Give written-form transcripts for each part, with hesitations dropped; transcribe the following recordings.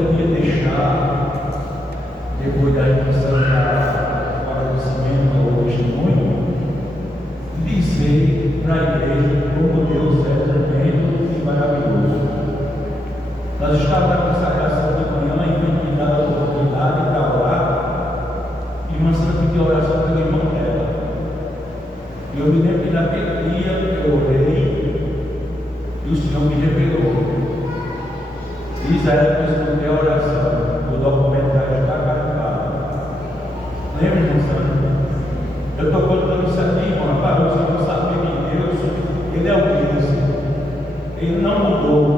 poderia deixar, depois da intenção do agradecimento ao testemunho, dizer para a igreja como Deus é tremendo e maravilhoso. Nós estávamos na consagração de manhã e foi me dada a oportunidade para orar, e irmã Sandra pediu oração pelo irmão dela. E eu me lembro que naquele dia eu orei e o Senhor me revelou. Diz a ela que eu escutei a oração, o documentário está gravado. Lembra, irmã Sandra? Eu estou contando isso aqui, irmão, para você não saber que Deus, Ele é o Cristo. Ele não mudou.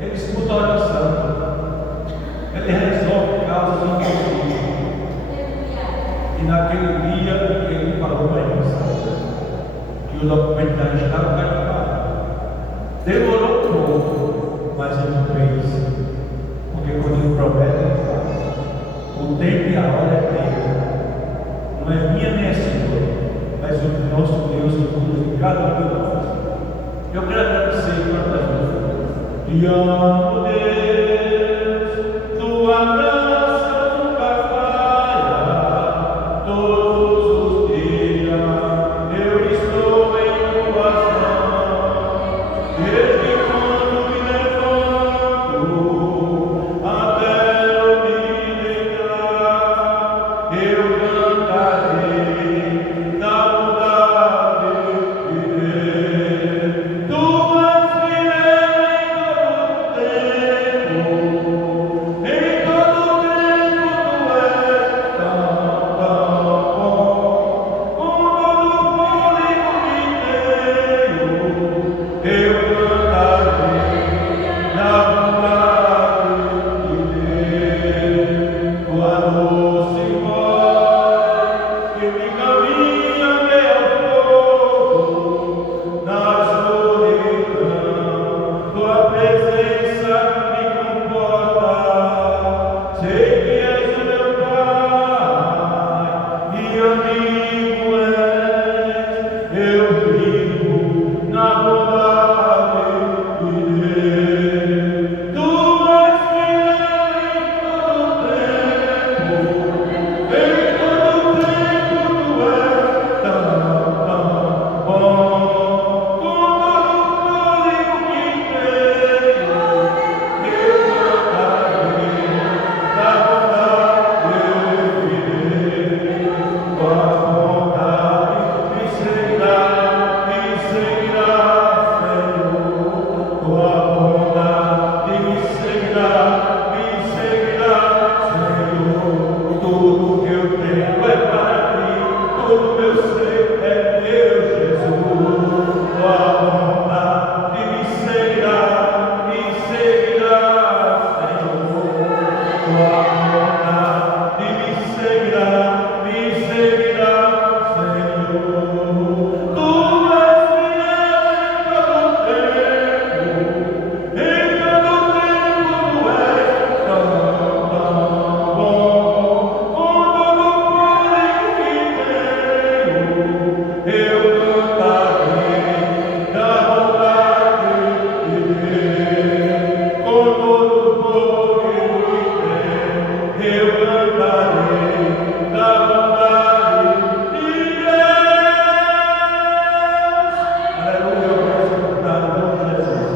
Ele escuta a oração. Ele resolve causas impossíveis. E naquele dia ele falou para a Sandra que o documentário estava gravado. Demorou um pouco, mas ele fez. Porque quando ele promete, ele faz. O tempo e a hora é dele. Não é minha nem é sua, mas o nosso Deus que cuida de cada um de nós. Eu quero agradecer tantas vezes. Te amo, Deus, tua graça nunca falha. Todos os dias eu estou em tuas mãos. Desde quando me levanto até eu me deitar, eu cantarei da bondade de Deus. Tu és fiel em todo tempo, tu és tão bom. Com todo o fôlego que tenho, eu cantarei da bondade de Deus. Tua doce voz que me caminha meu povo na escuridão, tua presença me conforta. Sei que és o meu Pai e amigo és. Eu vivo na bondade de Deus. Tu és fiel em todo tempo. Em todo tempo tu és tão bom. Com todo o fôlego que tenho, eu cantarei da bondade de Deus. Tua bondade me seguirá, Senhor. Tua bondade me seguirá, Senhor. Tudo que eu tenho é para ti, todo meu ser é teu, Jesus. Tua bondade me seguirá, Senhor. Tua bondade me seguirá, Senhor. Tu és fiel em todo tempo, tu és tão bom. Com todo o fôlego que tenho, eu cantarei da bondade de Deus. Com todo o fôlego que tenho, eu cantarei da bondade de Deus. Aleluia, eu quero cantar em nome de Jesus.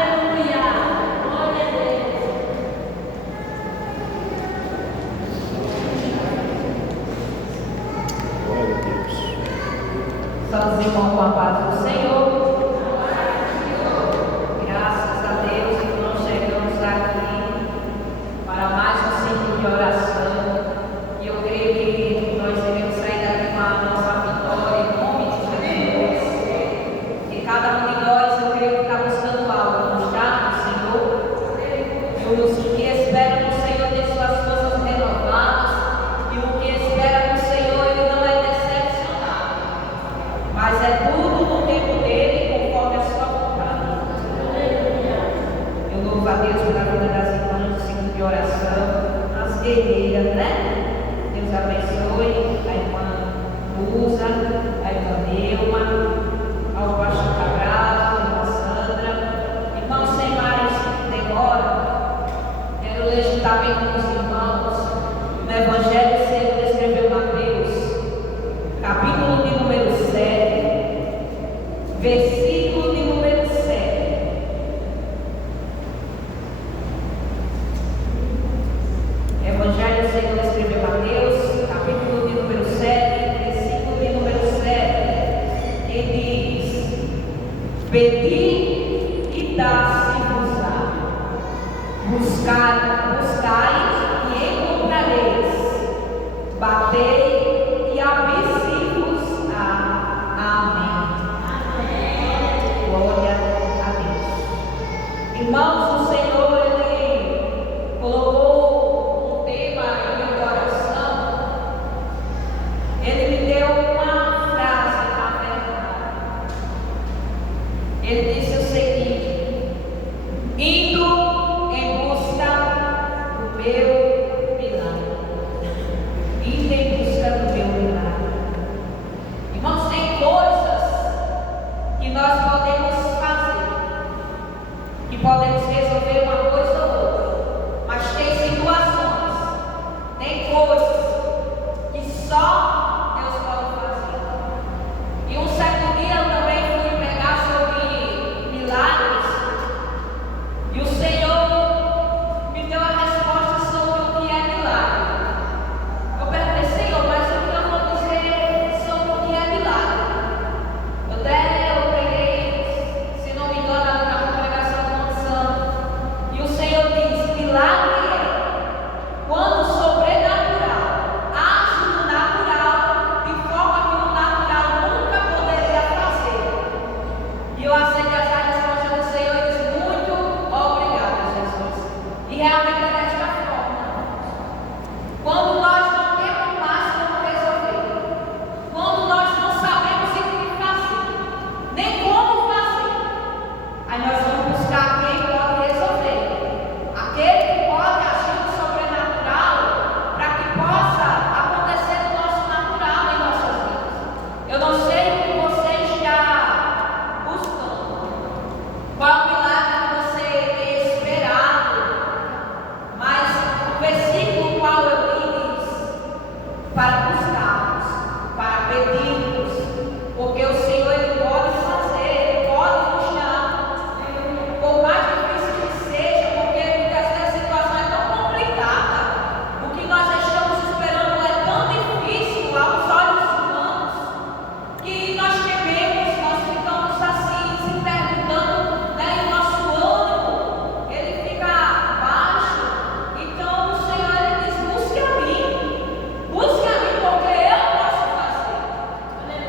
Aleluia! Glória a Deus! Glória a Deus. Estamos irmãos com a paz do Senhor. Graças a Deus que nós chegamos aqui para mais um ciclo de oração. E eu creio que nós iremos sair daqui com a nossa vitória em nome de Jesus. E cada um de nós, eu creio que está buscando algo no estado do Senhor. E os que esperam no Senhor ter suas forças renovadas. E o que espera no Senhor, ele não é decepcionado. Mas é tudo no tempo dele. Pedi e dá-se-vos-á. Buscai e encontrareis. Batei e abri-se-vos-á. Amém. Glória a Deus. Irmãos, o Senhor, Ele colocou um tema em meu coração. Ele me deu uma frase, na verdade. Ele disse o seguinte: indo em busca do meu milagre. Indo em busca do meu milagre. Irmãos, tem coisas que nós podemos fazer, que podemos resolver uma coisa ou outra, mas tem situações, tem coisas que só Deus pode fazer. E um certo dia eu também fui pregar sobre milagres, e o Senhor me deu a resposta sobre o que é milagre. Eu perguntei: Senhor, mas o que eu vou dizer sobre o que é milagre? Eu preguei, se não me engano, na congregação do Monte Santo, e o Senhor diz: milagre é quando o sobrenatural age no natural de forma que o natural nunca poderia fazer. E eu aceitei essa resposta do Senhor e disse: muito obrigada, Jesus. E realmente é desta forma. Quando nós não temos mais como resolver, quando nós não sabemos o que fazer, nem como fazer, aí nós vamos buscar quem pode resolver, aquele que pode agir no sobrenatural, para que possa acontecer no nosso natural, em nossas vidas. Eu não sei o que você está buscando, qual é o milagre que você tem esperado, mas o versículo qual eu li diz: para buscarmos, para pedirmos, porque o Senhor, Ele pode fazer, Ele pode nos dar, por mais difícil que seja, porque muitas vezes a situação é tão complicada, o que nós estamos esperando é tão difícil aos olhos humanos, que nós tememos, nós ficamos assim, se perguntando, né, e o nosso ânimo, ele fica baixo. Então o Senhor, Ele diz: busque a mim, porque eu posso fazer.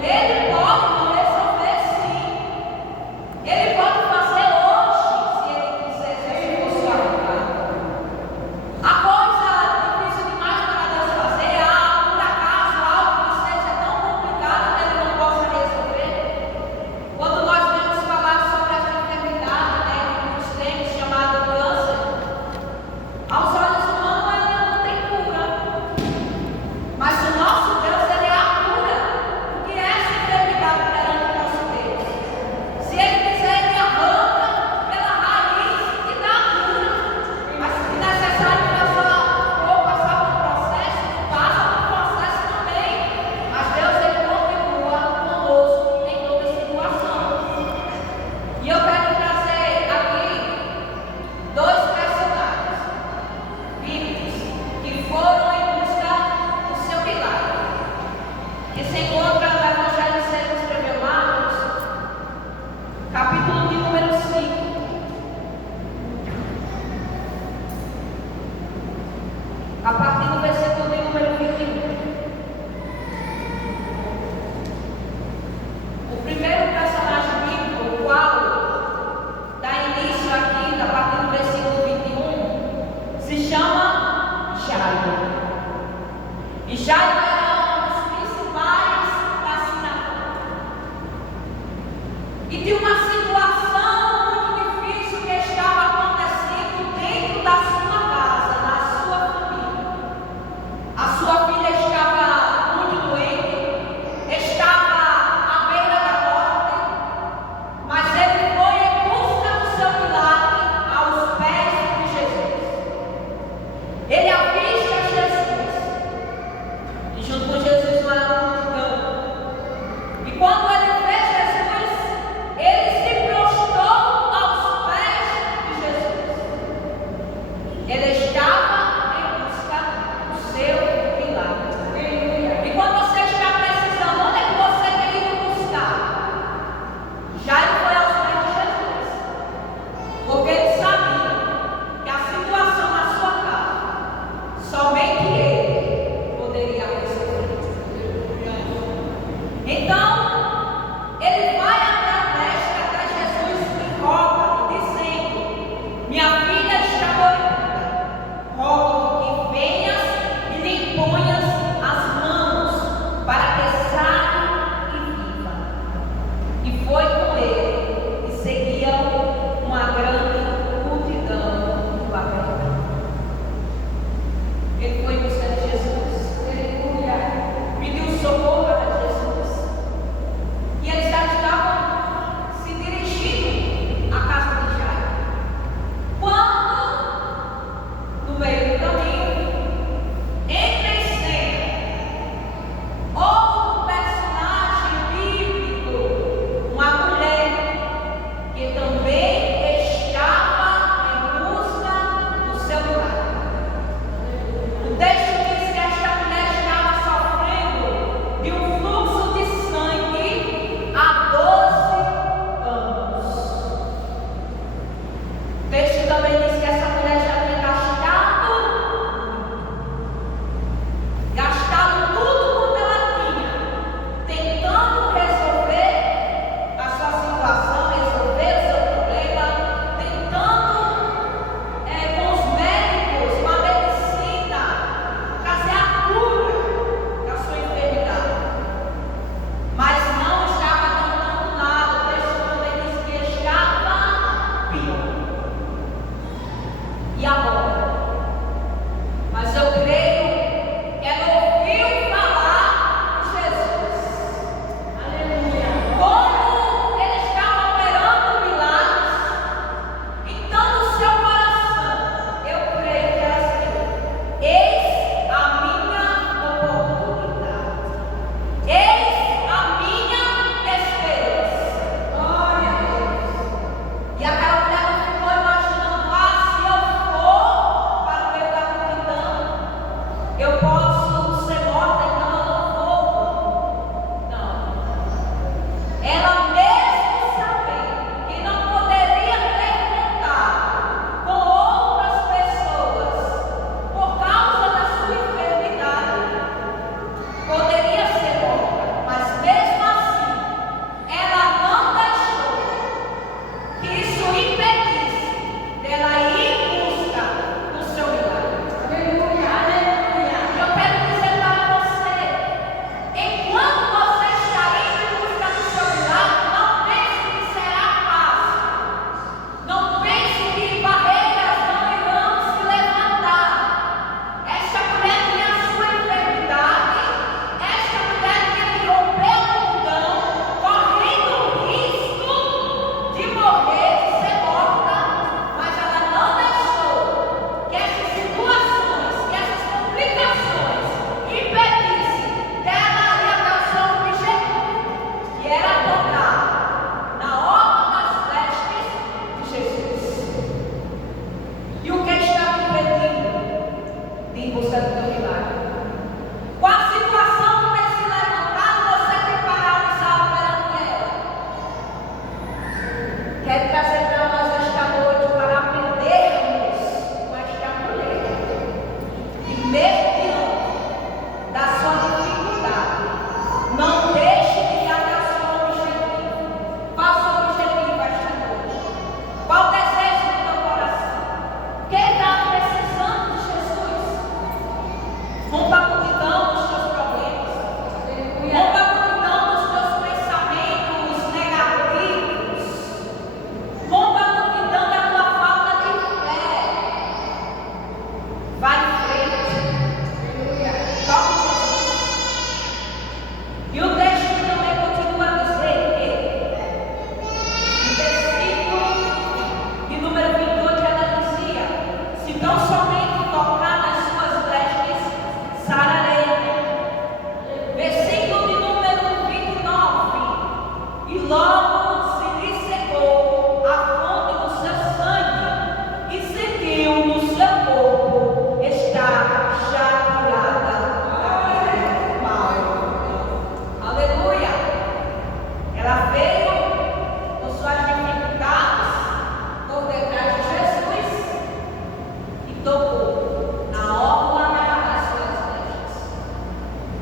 Ele pode nos resolver, sim. Ele pode fazer hoje, se Ele quiser, se Ele for sua vontade. A coisa difícil demais para Deus fazer, por acaso algo que seja tão complicado que Ele não possa resolver. Quando nós vamos falar sobre essa enfermidade, né, que muitos temos, chamado câncer, aos olhos humanos ele não tem cura, mas o nosso Deus, Ele é a cura. O que é essa enfermidade perante o nosso Deus? Se Ele quiser, Ele arranca pela raiz e dá a cura. Mas se necessário passar por um processo, passa por um processo também. Mas Deus, Ele continua conosco em toda situação. E eu quero trazer aqui dois personagens bíblicos que foram em busca do seu milagre, que se encontra no Evangelho segundo escreveu Marcos, capítulo de número 5, a partir do versículo de número 21. O primeiro personagem bíblico, o qual dá início aqui, a partir do versículo 21, se chama Jairo. E Jairo era um dos principais da sinagoga. E de uma situação muito difícil que estava acontecendo dentro da sua casa, na sua família. A sua filha estava muito doente, estava à beira da morte, mas ele foi em busca do seu milagre aos pés de Jesus. Ele avista Jesus, e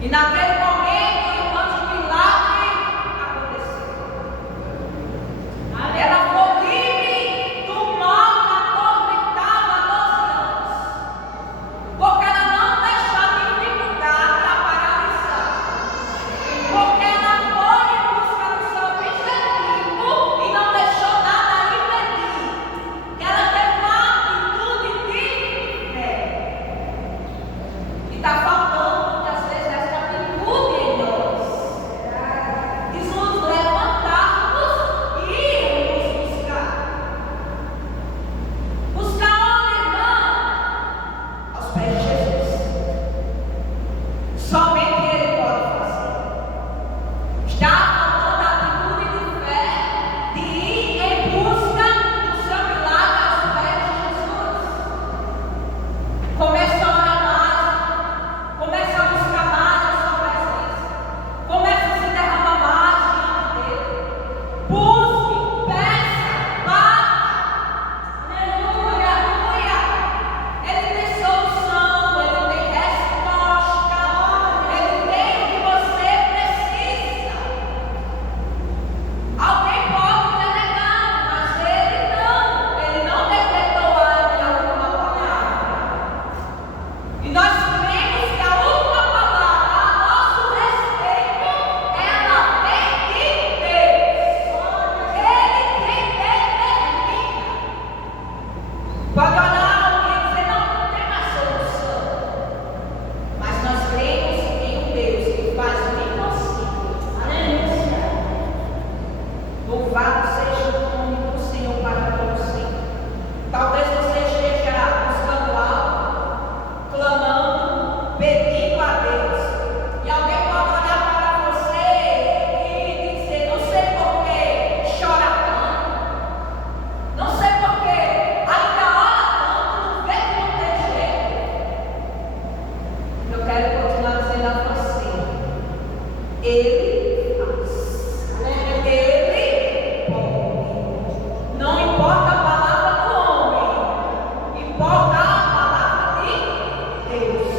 E naquele momento, enquanto o milagre aconteceu, ela foi livre do mal que atormentava há 12 anos, porque ela não deixou a dificuldade a paralisar, porque ela foi em busca do seu objetivo e não deixou nada impedir, que ela teve uma atitude de fé. E está faltando muitas vezes essa atitude em nós, de nos levantarmos e irmos buscar. Buscar onde, irmão? Aos pés de Jesus. Somente Ele pode fazer. Está faltando a atitude de fé, de ir em busca do seu milagre aos pés de Jesus. Começa a orar mais, começa a buscar mais a sua presença, começa a se derramar mais diante dele. Busque, peça, bata. Aleluia, aleluia. Ele tem solução, ele tem resposta, ele tem o que você precisa. Alguém pode ter negado, mas ele não decretou ainda alguma palavra. E nós cremos que a última palavra a nosso respeito, ela vem de Deus. Ele quem determina. Pode olhar alguém e dizer, não tem mais solução. Mas nós cremos em um Deus que faz o impossível. Aleluia. Louvado seja o nome do Senhor para todo sempre. Talvez você esteja buscando algo, clamando, pedindo a Deus. E alguém pode olhar para você e dizer, não sei por que chora tanto. Não sei por que ainda ora tanto, não vê que não tem jeito. Eu quero continuar dizendo a você, Ele faz. Ele pode. Não importa a palavra do homem, importa a palavra de Deus.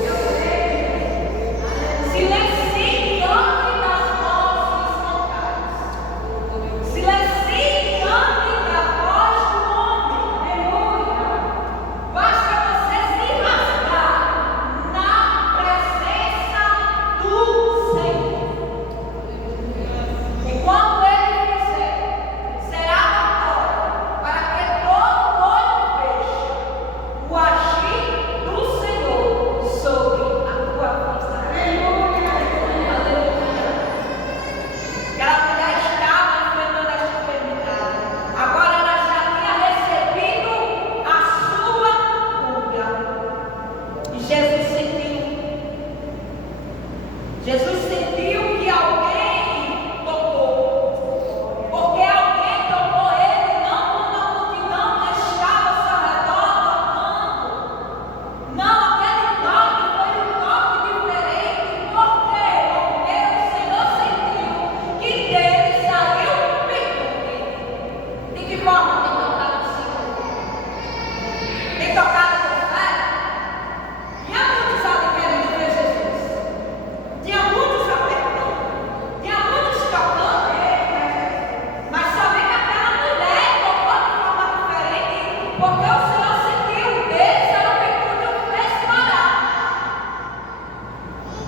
Silencie diante das vozes escancadas. Silencie diante da voz do homem. Aleluia. Basta você se rasgar na presença do Senhor. E quando Ele fizer, será notório para que todo olho veja o agir do Senhor sobre a tua vida. Aleluia. Aleluia. Aquela mulher estava enfrentando essa enfermidade. Agora ela já tinha recebido a sua cura. E Jesus sentiu que alguém tocou. Porque alguém tocou ele, não quando a multidão estava ao seu redor tocando. Não, aquele toque foi um toque diferente. Por quê? Porque o Senhor sentiu que dele saiu virtude. De que forma tem tocado o Senhor? Tem tocado com fé? Tinha muitos ali querendo ver Jesus. Tinha muitos apertando. Tinha muitos tocando. Mas somente aquela mulher tocou de forma diferente. Porque o Senhor sentiu dele saiu virtude e o fez parar.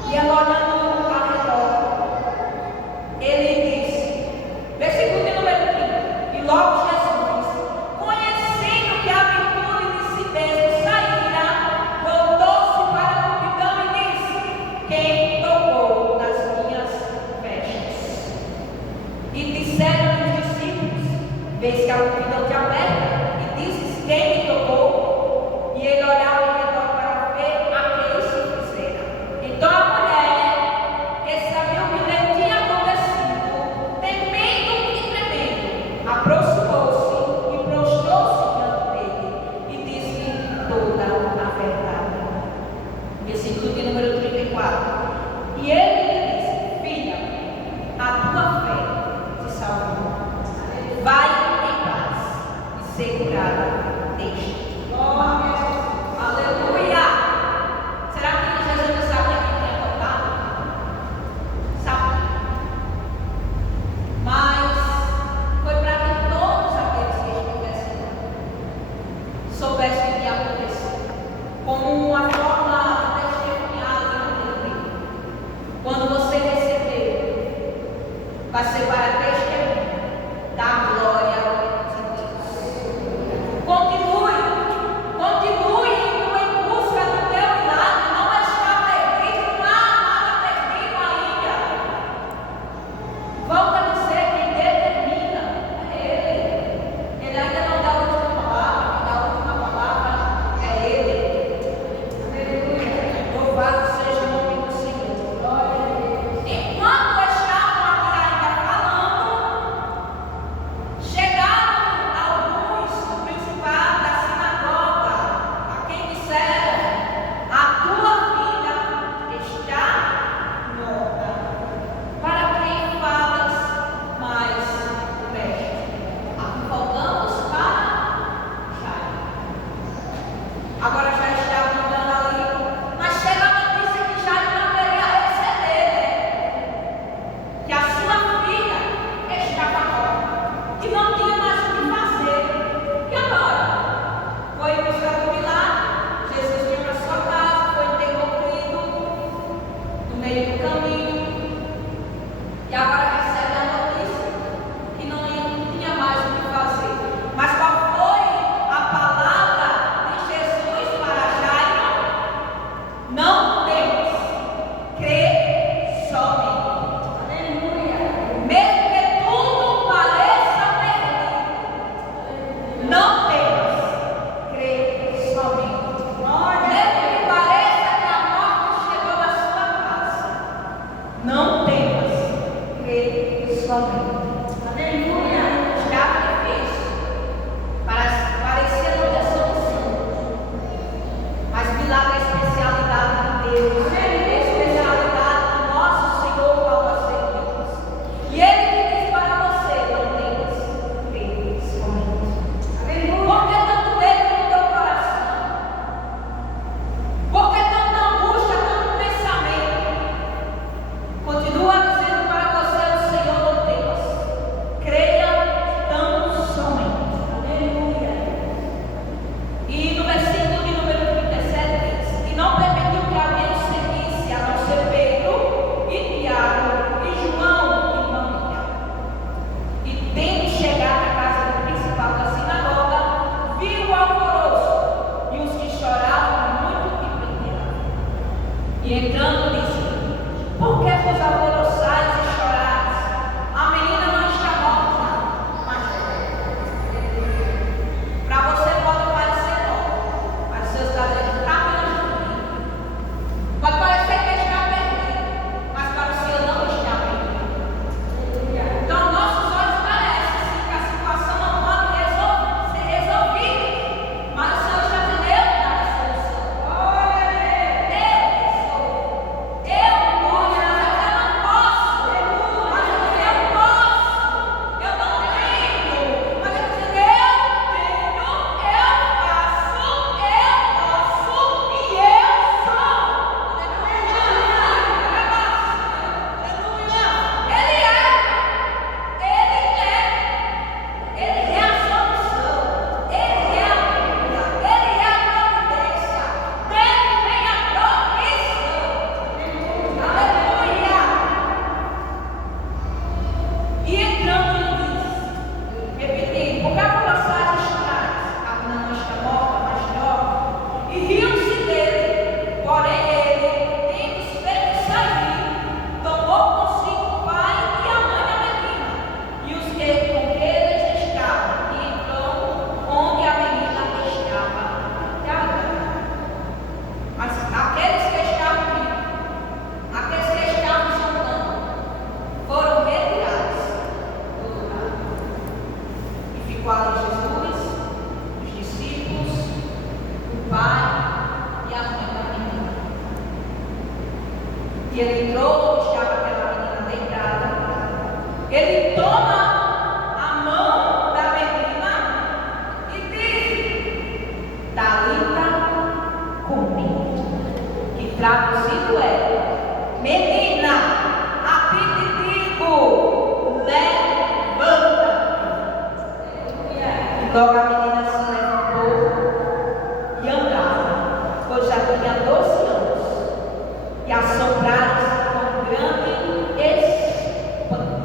E ela olhando ao redor, ele disse, versículo de número 30, e logo Jesus disse, conhecendo que a virtude de si mesmo saíra, voltou-se para a multidão e disse, quem tocou nas minhas vestes? E disseram-lhe os discípulos, vês que a multidão te aperta, e dizes, quem me tocou? E ele olhava ao redor para ver a quem se fizera. Então a mulher, que sabia o que lhe tinha acontecido, temendo e tremendo, aproximou-se e prostrou-se diante dele e disse-lhe toda a verdade. Versículo de número 34. E ele lhe disse, filha, a tua fé te salvou. Vai em paz e ser curada deste mal. Aleluia! Será que Jesus não sabia quem tinha tocado? vai ser para testemunho da glória de Deus. Continue indo em busca do teu milagre. Não está perdido, não há nada perdido ainda. Volta a dizer quem determina é Ele. Ele ainda não dá a última palavra, quem dá a última palavra é Ele. Aleluia. Louvado seja o nome do Senhor. Glória a Deus. Enquanto estavam aqui ainda falando, chegaram alguns do principal da sinagoga, a quem disseram: a tua filha está morta. Para quem falas mais o mestre? Voltamos para Jairo. Agora já estava andando ali, mas chega a notícia que Jairo não queria receber, que a sua filha estava morta, que não tinha mais o que fazer. E agora? Foi buscar o milagre, Jesus veio para sua casa, foi interrompido no meio do caminho, e agora recebe a notícia que não tinha mais o que fazer. Mas qual foi a palavra de Jesus para Jairo? Não temas, crê somente. Aleluia. Mesmo que tudo pareça perdido, não temas, crê somente. Mesmo que pareça que a morte chegou à sua casa, não temas, crê somente. Aleluia. Estava difícil, parecia não ter solução, mas milagre é especialidade de Deus, é especialidade do nosso Senhor, qual nós servimos. E Ele que diz para você: não temas, crê somente. Aleluia. Por que tanto medo no teu coração? Por que tanta angústia, tanto pensamento? Continua dizendo para você o Senhor: não temas, creia tão somente. Aleluia. E no versículo de número 37 diz: e não permitiu que alguém o seguisse, a não ser Pedro e Tiago e João, irmão de Tiago. E tendo chegado à casa do principal da sinagoga, viu o alvoroço e os que choravam muito e prenderam. E entrando disse: por que vos alvoroçais e chorais? A menina não está morta, mas para você pode parecer morta, mas seus desejos estão apenas dormindo. Pode parecer que está perdido, mas para o Senhor não está perdido. Então nossos olhos parecem sim que a situação não pode ser resolvida, mas o Senhor está dizendo: eu dar a solução. Glória a Deus. Eu posso, mas eu não posso. Mas eu posso. Eu não tenho, mas eu digo: eu tenho, eu faço, eu posso e eu sou. Aleluia. Ele é a solução, Ele é a cura, Ele é a providência, dele vem a provisão. Aleluia. E entrando ele diz, repetindo: por que alvoroçais e chorais? A menina não está morta, mas dorme. E riam-se dele. Porém ele, tendo feito sair, tomou consigo o pai e a mãe da menina, e os que com eles estavam, e entrou onde a menina estava deitada. Mas aqueles que estavam rindo, aqueles que estavam chorando, foram retirados do lugar. E ficou ali Jesus, os discípulos, o pai e a mãe da menina. E ele entrou onde estava aquela menina deitada. Ele toma a mão da menina e diz: Talita cumi, que traduzido é: menina, a ti te digo, levanta-te. E logo a menina se levantou e andava, pois já tinha 12 anos, e assombraram-se com grande espanto.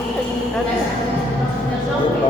e nessa nosso Deus ao mesmo.